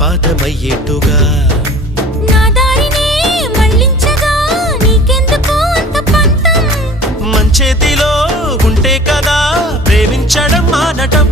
జలపాతమయ్యేట్టుగా నా దారినే మళ్ళించగా నీకెందుకు అంత పంతం మంచేతిలో ఉంటే కదా ప్రేమించడం మానటం